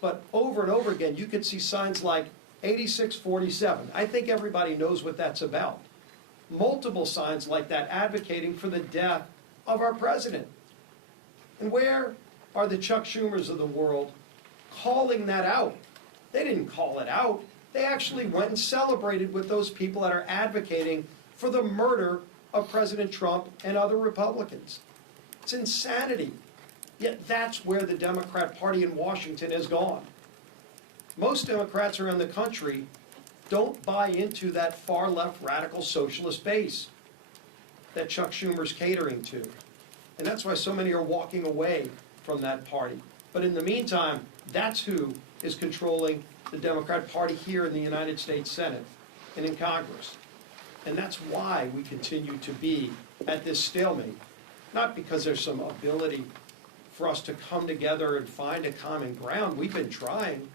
But over and over again, you could see signs like 8647. I think everybody knows what that's about. Multiple signs like that advocating for the death of our president. And where are the Chuck Schumers of the world calling that out? They didn't call it out. They actually went and celebrated with those people that are advocating for the murder of President Trump and other Republicans. It's insanity. Yet that's where the Democrat Party in Washington has gone. Most Democrats around the country don't buy into that far-left radical socialist base that Chuck Schumer's catering to. And that's why so many are walking away from that party. But in the meantime, that's who is controlling the Democrat Party here in the United States Senate and in Congress. And that's why we continue to be at this stalemate. Not because there's some ability for us to come together and find a common ground. We've been trying.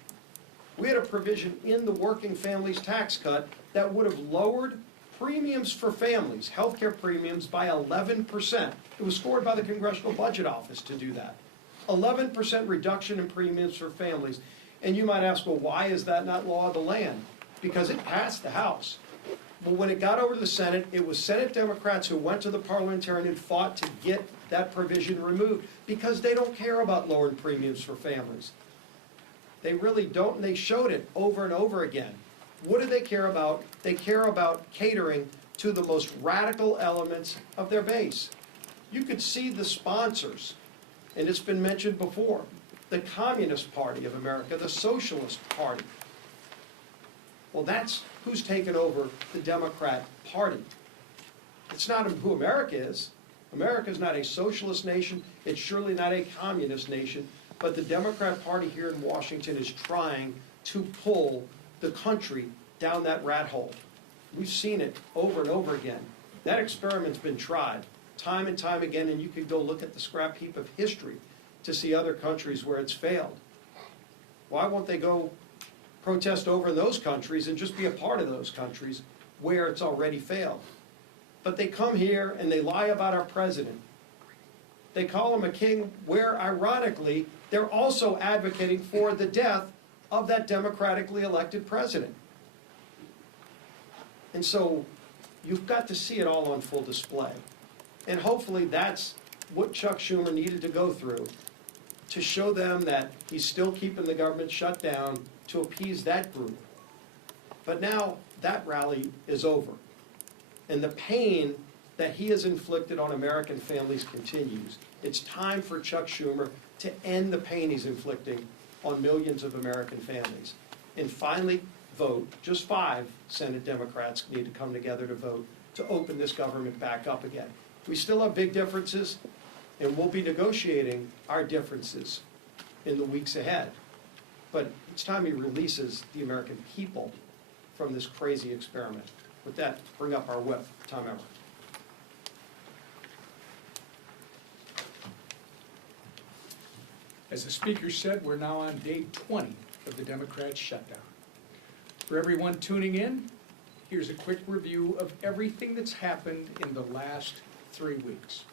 We had a provision in the working families tax cut that would have lowered premiums for families, healthcare premiums, by 11%. It was scored by the Congressional Budget Office to do that. 11% reduction in premiums for families. And you might ask, well, why is that not law of the land? Because it passed the House. But when it got over to the Senate, it was Senate Democrats who went to the parliamentarian and fought to get that provision removed because they don't care about lowering premiums for families. They really don't, and they showed it over and over again. What do they care about? They care about catering to the most radical elements of their base. You could see the sponsors, and it's been mentioned before, the Communist Party of America, the Socialist Party. Well, that's who's taken over the Democrat Party. It's not who America is. America is not a socialist nation. It's surely not a communist nation. But the Democrat Party here in Washington is trying to pull the country down that rat hole. We've seen it over and over again. That experiment's been tried time and time again, and you could go look at the scrap heap of history to see other countries where it's failed. Why won't they go protest over in those countries and just be a part of those countries where it's already failed? But they come here and they lie about our president. They call him a king, where, ironically, they're also advocating for the death of that democratically elected president. And so you've got to see it all on full display. And hopefully that's what Chuck Schumer needed to go through to show them that he's still keeping the government shut down to appease that group. But now that rally is over. And the pain that he has inflicted on American families continues. It's time for Chuck Schumer to end the pain he's inflicting on millions of American families. And finally, vote. Just 5 Senate Democrats need to come together to vote to open this government back up again. We still have big differences, and we'll be negotiating our differences in the weeks ahead. But it's time he releases the American people from this crazy experiment. With that, bring up our whip, Tom Emmer. As the Speaker said, we're now on day 20 of the Democrats' shutdown. For everyone tuning in, here's a quick review of everything that's happened in the last 3 weeks.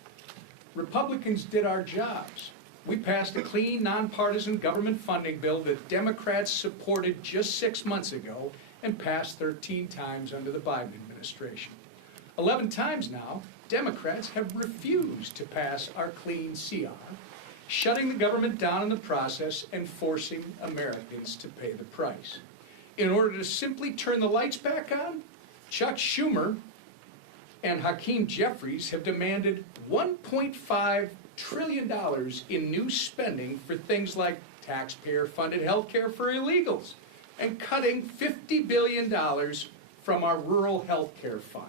Republicans did our jobs. We passed a clean, nonpartisan government funding bill that Democrats supported just 6 months ago and passed 13 times under the Biden administration. 11 times now, Democrats have refused to pass our clean CR, shutting the government down in the process and forcing Americans to pay the price. In order to simply turn the lights back on, Chuck Schumer and Hakeem Jeffries have demanded $1.5 trillion in new spending for things like taxpayer-funded health care for illegals and cutting $50 billion from our rural health care fund.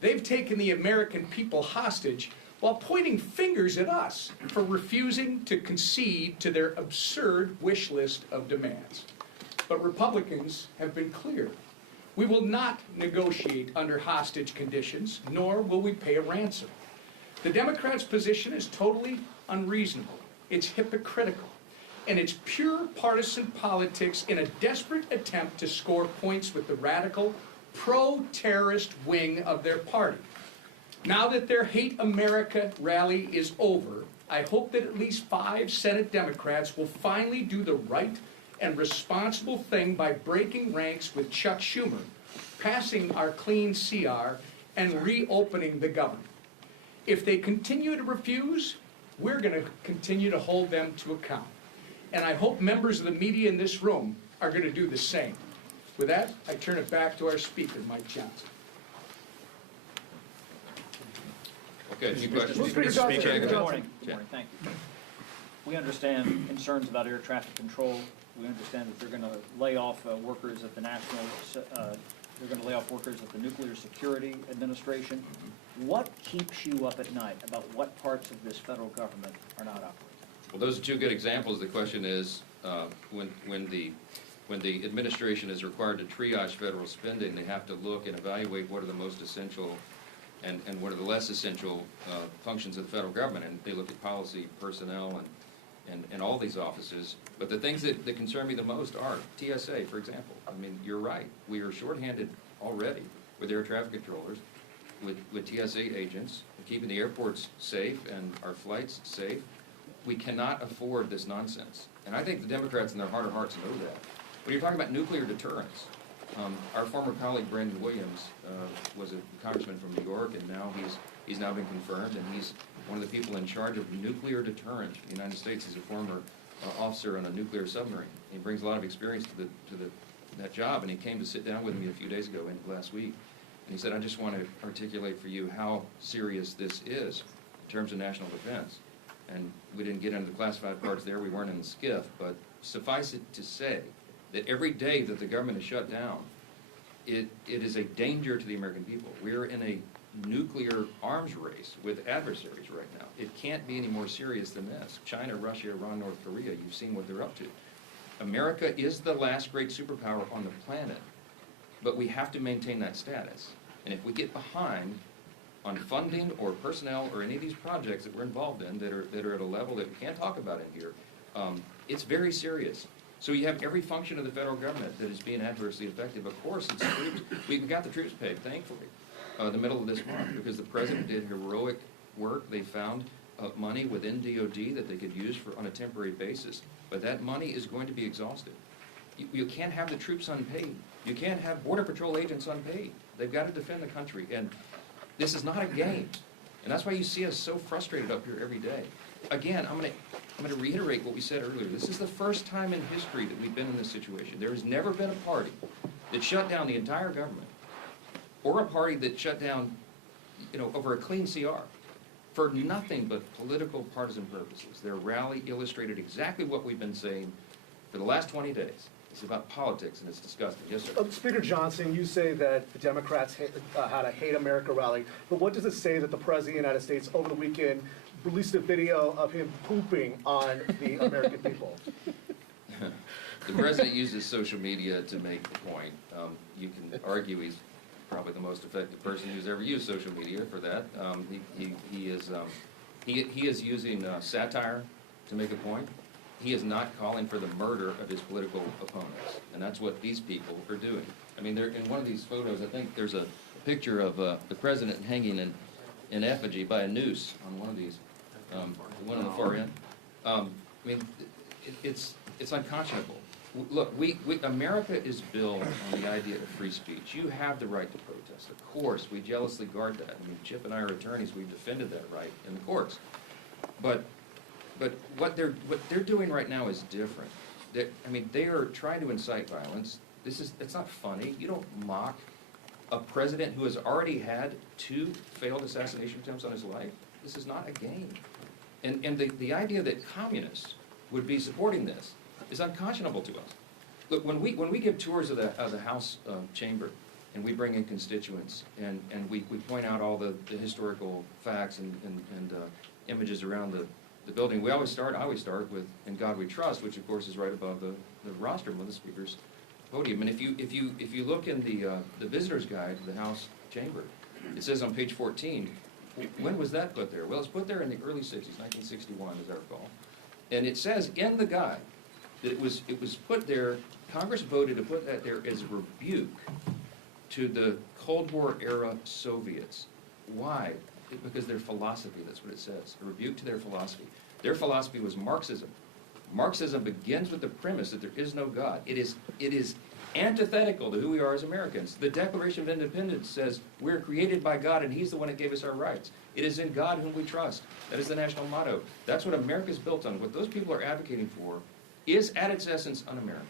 They've taken the American people hostage while pointing fingers at us for refusing to concede to their absurd wish list of demands. But Republicans have been clear. We will not negotiate under hostage conditions, nor will we pay a ransom. The Democrats' position is totally unreasonable. It's hypocritical. And it's pure partisan politics in a desperate attempt to score points with the radical, pro-terrorist wing of their party. Now that their Hate America rally is over, I hope that at least 5 Senate Democrats will finally do the right and responsible thing by breaking ranks with Chuck Schumer, passing our clean CR, and reopening the government. If they continue to refuse, we're going to continue to hold them to account. And I hope members of the media in this room are going to do the same. With that, I turn it back to our speaker, Mike Johnson. Okay, any questions? Mr. Speaker, Good morning. Good morning, thank you. We understand concerns about air traffic control. We understand that they're going to lay off workers at the they're going to lay off workers at the Nuclear Security Administration. What keeps you up at night about what parts of this federal government are not operating? Well, those are 2 good examples. The question is, when the administration is required to triage federal spending, they have to look and evaluate what are the most essential and what are the less essential functions of the federal government. And they look at policy, personnel, and all these offices. But the things that concern me the most are TSA, for example. I mean, you're right. We are shorthanded already with air traffic controllers, with TSA agents, keeping the airports safe and our flights safe. We cannot afford this nonsense. And I think the Democrats in their heart of hearts know that. When you're talking about nuclear deterrence, our former colleague Brandon Williams was a congressman from New York, and now he's now been confirmed, and he's one of the people in charge of nuclear deterrent in the United States. He's a former officer on a nuclear submarine. He brings a lot of experience to that job, and he came to sit down with me a few days ago, last week, and he said, I just want to articulate for you how serious this is in terms of national defense. And we didn't get into the classified parts there, we weren't in the SCIF, but suffice it to say that every day that the government is shut down, it is a danger to the American people. We're in a nuclear arms race with adversaries right now. It can't be any more serious than this. China, Russia, Iran, North Korea, you've seen what they're up to. America is the last great superpower on the planet, but we have to maintain that status. And if we get behind on funding or personnel or any of these projects that we're involved in that are at a level that we can't talk about in here, it's very serious. So you have every function of the federal government that is being adversely affected. Of course, it's troops. We got the troops paid, thankfully, the middle of this month, because the president did heroic work. They found money within DOD that they could use on a temporary basis. But that money is going to be exhausted. You can't have the troops unpaid. You can't have Border Patrol agents unpaid. They've got to defend the country. And this is not a game. And that's why you see us so frustrated up here every day. Again, I'm going to reiterate what we said earlier. This is the first time in history that we've been in this situation. There has never been a party that shut down the entire government, or a party that shut down, over a clean CR for nothing but political partisan purposes. Their rally illustrated exactly what we've been saying for the last 20 days. It's about politics, and it's disgusting. Yes, sir. Speaker Johnson, you say that the Democrats had a Hate America rally, but what does it say that the President of the United States over the weekend released a video of him pooping on the American people? The President uses social media to make the point. You can argue he's probably the most effective person who's ever used social media for that. He is using satire to make a point. He is not calling for the murder of his political opponents, and that's what these people are doing. I mean, they're in one of these photos. I think there's a picture of the president hanging in effigy by a noose on one of these, one on the far end. I mean, it's unconscionable. Look, America is built on the idea of free speech. You have the right to protest. Of course, we jealously guard that. I mean, Chip and I are attorneys. We've defended that right in the courts. But what they're doing right now is different. They are trying to incite violence. It's not funny. You don't mock a president who has already had 2 failed assassination attempts on his life. This is not a game. And the idea that communists would be supporting this is unconscionable to us. Look, when we give tours of the House chamber, and we bring in constituents, and we point out all the historical facts and images around the building, I always start with "In God We Trust," which of course is right above the rostrum of the speaker's podium. And if you look in the visitor's guide to the House chamber, it says on page 14, when was that put there? Well, it's put there in the early 60s, 1961, as I recall. And it says in the guide that it was put there, Congress voted to put that there as a rebuke to the Cold War era Soviets. Why? Because their philosophy, that's what it says, a rebuke to their philosophy. Their philosophy was Marxism. Marxism begins with the premise that there is no God. It is antithetical to who we are as Americans. The Declaration of Independence says we're created by God and He's the one that gave us our rights. It is in God whom we trust. That is the national motto. That's what America's built on. What those people are advocating for is at its essence un-American.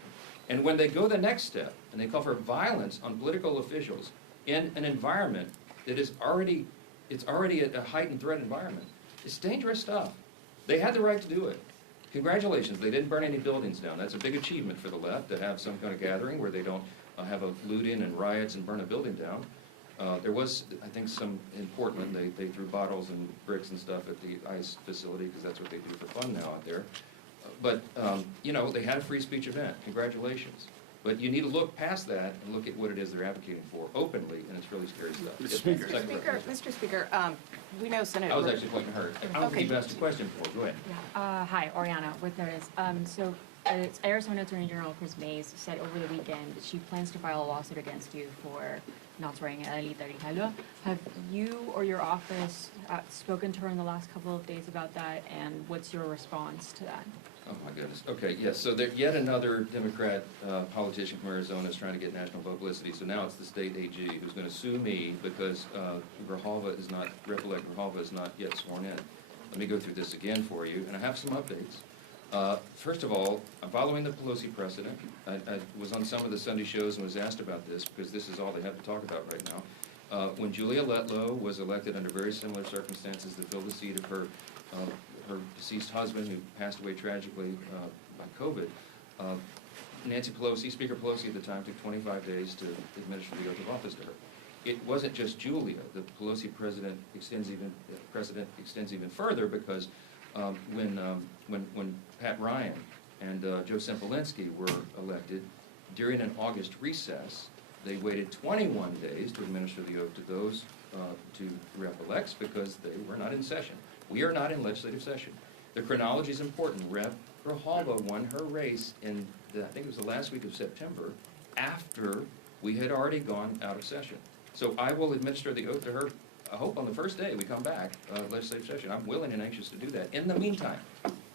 And when they go the next step and they call for violence on political officials in an environment that is already a heightened threat environment, it's dangerous stuff. They had the right to do it. Congratulations, they didn't burn any buildings down. That's a big achievement for the left, to have some kind of gathering where they don't have a loot-in and riots and burn a building down. There was, I think, some in Portland, they threw bottles and bricks and stuff at the ICE facility because that's what they do for fun now out there. But, you know, they had a free speech event. Congratulations. But you need to look past that and look at what it is they're advocating for openly, and it's really scary stuff. Mr. Speaker, we know Senator. I was actually pointing to her. I don't think you've asked a question before. Go ahead. Yeah. Hi, Oriana with Notice. It's Arizona Attorney General Chris Mays said over the weekend that she plans to file a lawsuit against you for not swearing in Alita Rijallo. Have you or your office spoken to her in the last couple of days about that, and what's your response to that? Oh, my goodness. Okay, yes, so there, yet another Democrat politician from Arizona is trying to get national publicity, so now it's the state AG who's going to sue me because Grijalva is not, Rep-elect Grijalva is not yet sworn in. Let me go through this again for you, and I have some updates. First of all, I'm following the Pelosi precedent. I was on some of the Sunday shows and was asked about this because this is all they have to talk about right now. When Julia Letlow was elected under very similar circumstances to fill the seat of her deceased husband, who passed away tragically by COVID, Nancy Pelosi, Speaker Pelosi at the time, took 25 days to administer the oath of office to her. It wasn't just Julia. The Pelosi precedent extends even further because when Pat Ryan and Joe Sempolinski were elected, during an August recess, they waited 21 days to administer the oath to those two rep-elects because they were not in session. We are not in legislative session. The chronology is important. Rep. Grijalva won her race in, I think it was the last week of September, after we had already gone out of session. So I will administer the oath to her, I hope on the first day we come back, legislative session. I'm willing and anxious to do that. In the meantime,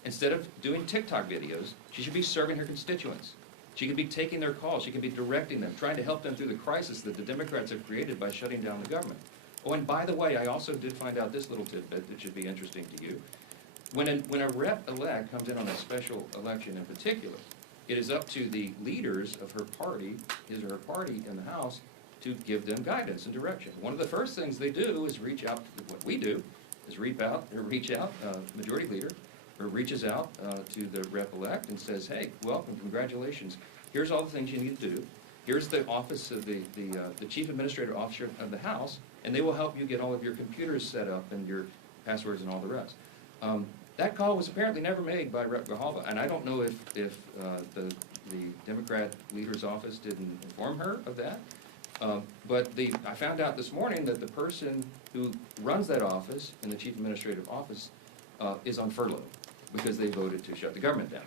instead of doing TikTok videos, she should be serving her constituents. She could be taking their calls. She could be directing them, trying to help them through the crisis that the Democrats have created by shutting down the government. Oh, and by the way, I also did find out this little tidbit that should be interesting to you. When a rep-elect comes in on a special election in particular, it is up to the leaders of her party, his or her party in the House, to give them guidance and direction. One of the first things they do is reach out, what we do, is reach out, majority leader, or reaches out to the rep-elect and says, hey, welcome, congratulations. Here's all the things you need to do. Here's the office of the chief administrative officer of the House, and they will help you get all of your computers set up and your passwords and all the rest. That call was apparently never made by Rep. Grijalva, and I don't know if the Democrat leader's office didn't inform her of that. But I found out this morning that the person who runs that office in the chief administrative office is on furlough because they voted to shut the government down.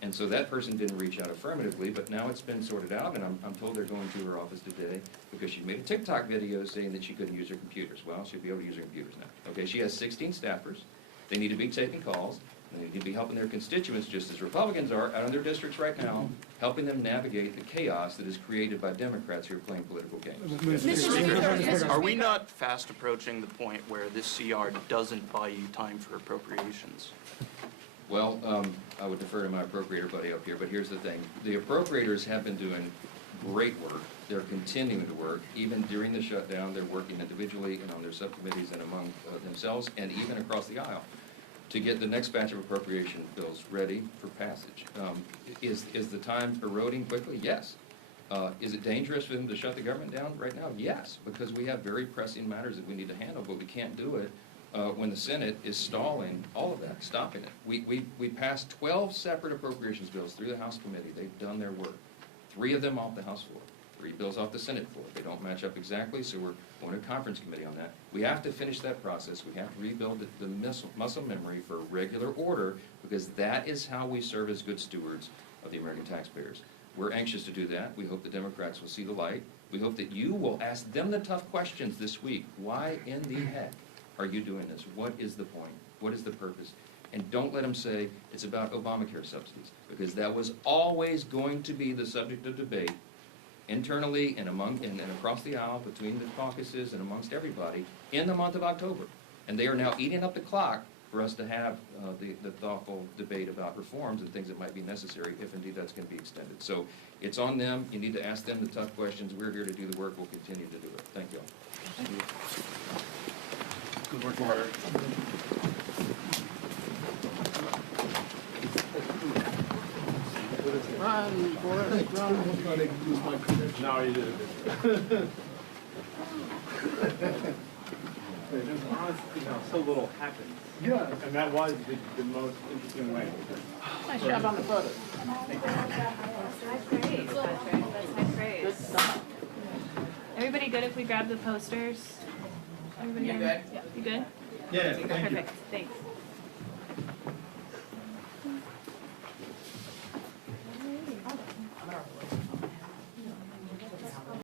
And so that person didn't reach out affirmatively, but now it's been sorted out, and I'm told they're going to her office today because she made a TikTok video saying that she couldn't use her computers. Well, she'll be able to use her computers now. Okay, she has 16 staffers. They need to be taking calls. They need to be helping their constituents, just as Republicans are out in their districts right now, helping them navigate the chaos that is created by Democrats who are playing political games. Mr. Speaker, Are we not fast approaching the point where this CR doesn't buy you time for appropriations? Well, I would defer to my appropriator buddy up here, but here's the thing. The appropriators have been doing great work. They're continuing to work. Even during the shutdown, they're working individually and on their subcommittees and among themselves and even across the aisle to get the next batch of appropriation bills ready for passage. Is the time eroding quickly? Yes. Is it dangerous for them to shut the government down right now? Yes, because we have very pressing matters that we need to handle, but we can't do it when the Senate is stalling all of that, stopping it. We passed 12 separate appropriations bills through the House committee. They've done their work. 3 of them off the House floor, 3 bills off the Senate floor. They don't match up exactly, so we're going to conference committee on that. We have to finish that process. We have to rebuild the muscle memory for regular order, because that is how we serve as good stewards of the American taxpayers. We're anxious to do that. We hope the Democrats will see the light. We hope that you will ask them the tough questions this week. Why in the heck are you doing this? What is the point? What is the purpose? And don't let them say it's about Obamacare subsidies, because that was always going to be the subject of debate internally and and across the aisle between the caucuses and amongst everybody in the month of October. And they are now eating up the clock for us to have the thoughtful debate about reforms and things that might be necessary, if indeed that's going to be extended. So it's on them. You need to ask them the tough questions. We're here to do the work. We'll continue to do it. Thank you all. Good work, Mark. Run, Forrest, run. I'm trying to use my connection. No, you did. There's honestly, so little happens. Yeah. And that was the most interesting way. Nice job on the photo. That's great. That's great. Good stuff. Everybody good if we grab the posters? Everybody You good? good? Yeah. You good? Yeah, thank you. Perfect, thanks.